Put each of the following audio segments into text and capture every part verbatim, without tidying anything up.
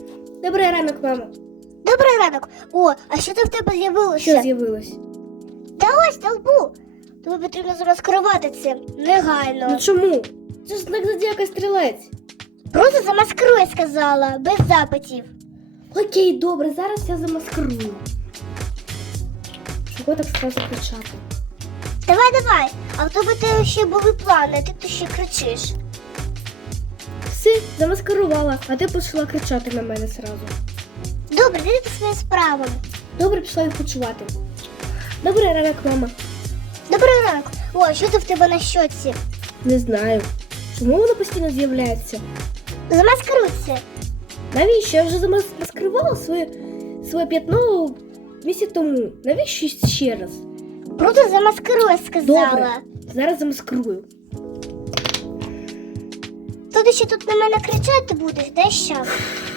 Добрий ранок, мамо. Добрий ранок. О, а що там в тебе з'явилося? Що з'явилось? Та ось толбу. Тобі потрібно замаскувати це негайно. Ну чому? Це ж знак зодіака стрілець. Просто замаскируй, сказала, без запитів. Окей, добре, зараз я замаскирую. Чого так сразу кричати? Давай, давай. А в тебе те ще були плани, а ти тут ще кричиш. Все, замаскирувала, а ти почала кричати на мене сразу. Добре, йди по своїм справам. Добре, пішла відпочивати. Добрий ранок, мама. Добрий ранок. О, а що ти в тебе на щоці? Не знаю. Чому воно постійно з'являється? Замаскируй це. Навіщо? Я вже замаскирувала своє, своє п'ятно місяць тому. Навіщо ще раз? Просто замаскируй, сказала. Добре, зараз замаскирую. Тут ще тут на мене кричати будеш, дай щас.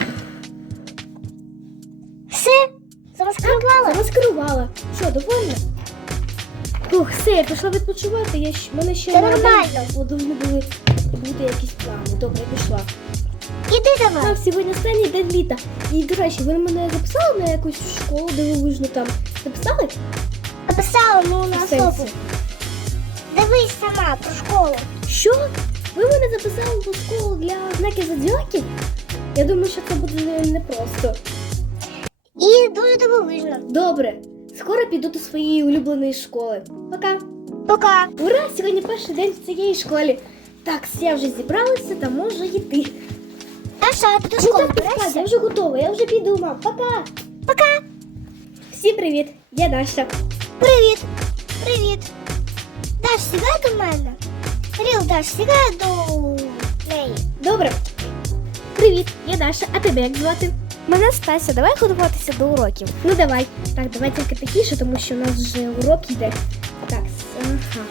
Все? Замаскирувала? Замаскирувала. Що, довольна? Ух, все, я пішла відпочивати. Я щ... мене ще Та на день нормально. повинні були бути якісь плани. Добре, я пішла. Іди давай. Так, сьогодні останній день літа. І, до речі, ви мене записали на якусь школу дивовижну там? Записали? Написала, ну, на В сенсі? особу. Дивись сама про школу. Що? Ви мене записали в школу для знаків зодіаків? Я думаю, що це буде не- непросто. І дуже дивовижно. Добре, скоро піду до своєї улюбленої школи. Пока. Пока. Ура! Сьогодні перший день в цієї школі. Так, я вже зібралася та можу йти. Даша, а ти до Ну школи так, так, я берешся? вже готова, я вже піду, мам. Пока. Пока. Всім привіт, я Даша. Привіт. Привіт. Даш, сідай до мене. Ріл, Даш, сідай до неї. Добре. Привіт, я Даша, а тебе як звати? Мене Стася, давай готуватися до уроків. Ну давай. Так, давай тільки тихіше, тому що у нас вже урок йде. Так, ага.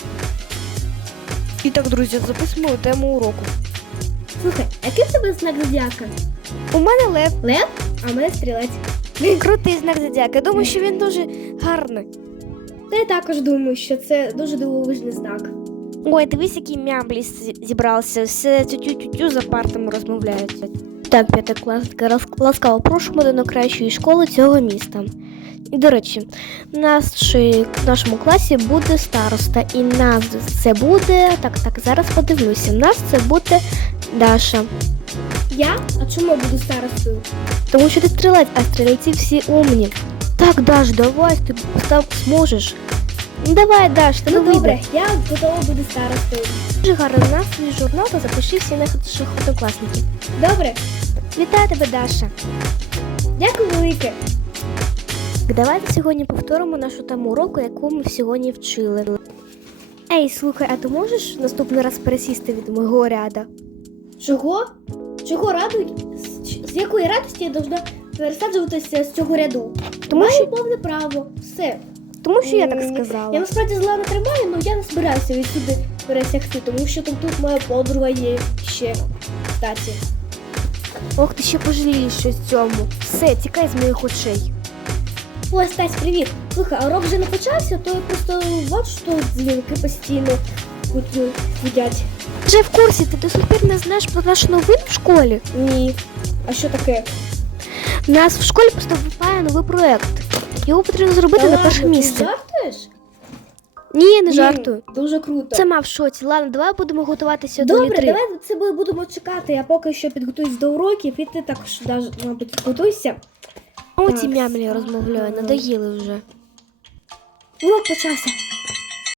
І так, друзі, записуємо тему уроку. Слухай, який в тебе знак зодіака? У мене лев. Лев, а в мене стрілець. Він крутий знак зодіака. Думаю, що він дуже гарний. Та я також думаю, що це дуже дивовижний знак. Ой, дивись, який мямблі зібрався. Все тютю-тютю за партами розмовляють. Так, п'ятикласники, роз- ласкаво просимо до найкращої школи цього міста. І, до речі, в нашій- в нашому класі буде староста, і нас це буде, так, так, зараз подивлюся, в нас це буде Даша. Я? А чому я буду старостою? Тому що ти стрілець, а стрілейці всі умні. Так, Даш, давай, ти там зможеш. Ну, давай, Даш, ти Ну не добре, вийде. я готова бути старостою. Дуже гарно в нас свій журнал та запиши всі наших однокласників. Добре, Вітаю тебе, Даша. дякую велике. Давайте сьогодні повторимо нашу тему уроку, яку ми сьогодні вчили. Ей, слухай, а ти можеш наступний раз пересісти від мого ряда? Чого? Чого радують? З, з якої радості я повинна пересаджуватися з цього ряду? Тому Маю що, повне право. Все. тому що я так М, сказала. Я насправді зла не тримаю, але я не збираюся відсюди пересягти, тому що там тут моя подруга є ще. Кстати. Ох, ти ще пожалієш щось цьому. Все, тікай з моїх очей. Ой, Стась, привіт. Слухай, а урок вже не почався, то я просто бачу, що дзвінки постійно гудю- гудять. Вже в курсі, ти до сих пір не знаєш про нашу новину в школі? Ні. А що таке? У нас в школі поступає новий проєкт. Його потрібно зробити Та на ладно, перше ти місце. жартуєш? Ні, я не Ні, жартую. Дуже круто. Це мав в шоці. Ладно, давай будемо готуватися до Добре, літри. давай це бу- будемо чекати. Я поки що підготуюсь до уроків, і ти також, даже, мабуть, готуйся. О, ці Так, мямлі розмовляють, ага. надоїли вже. Урок почався.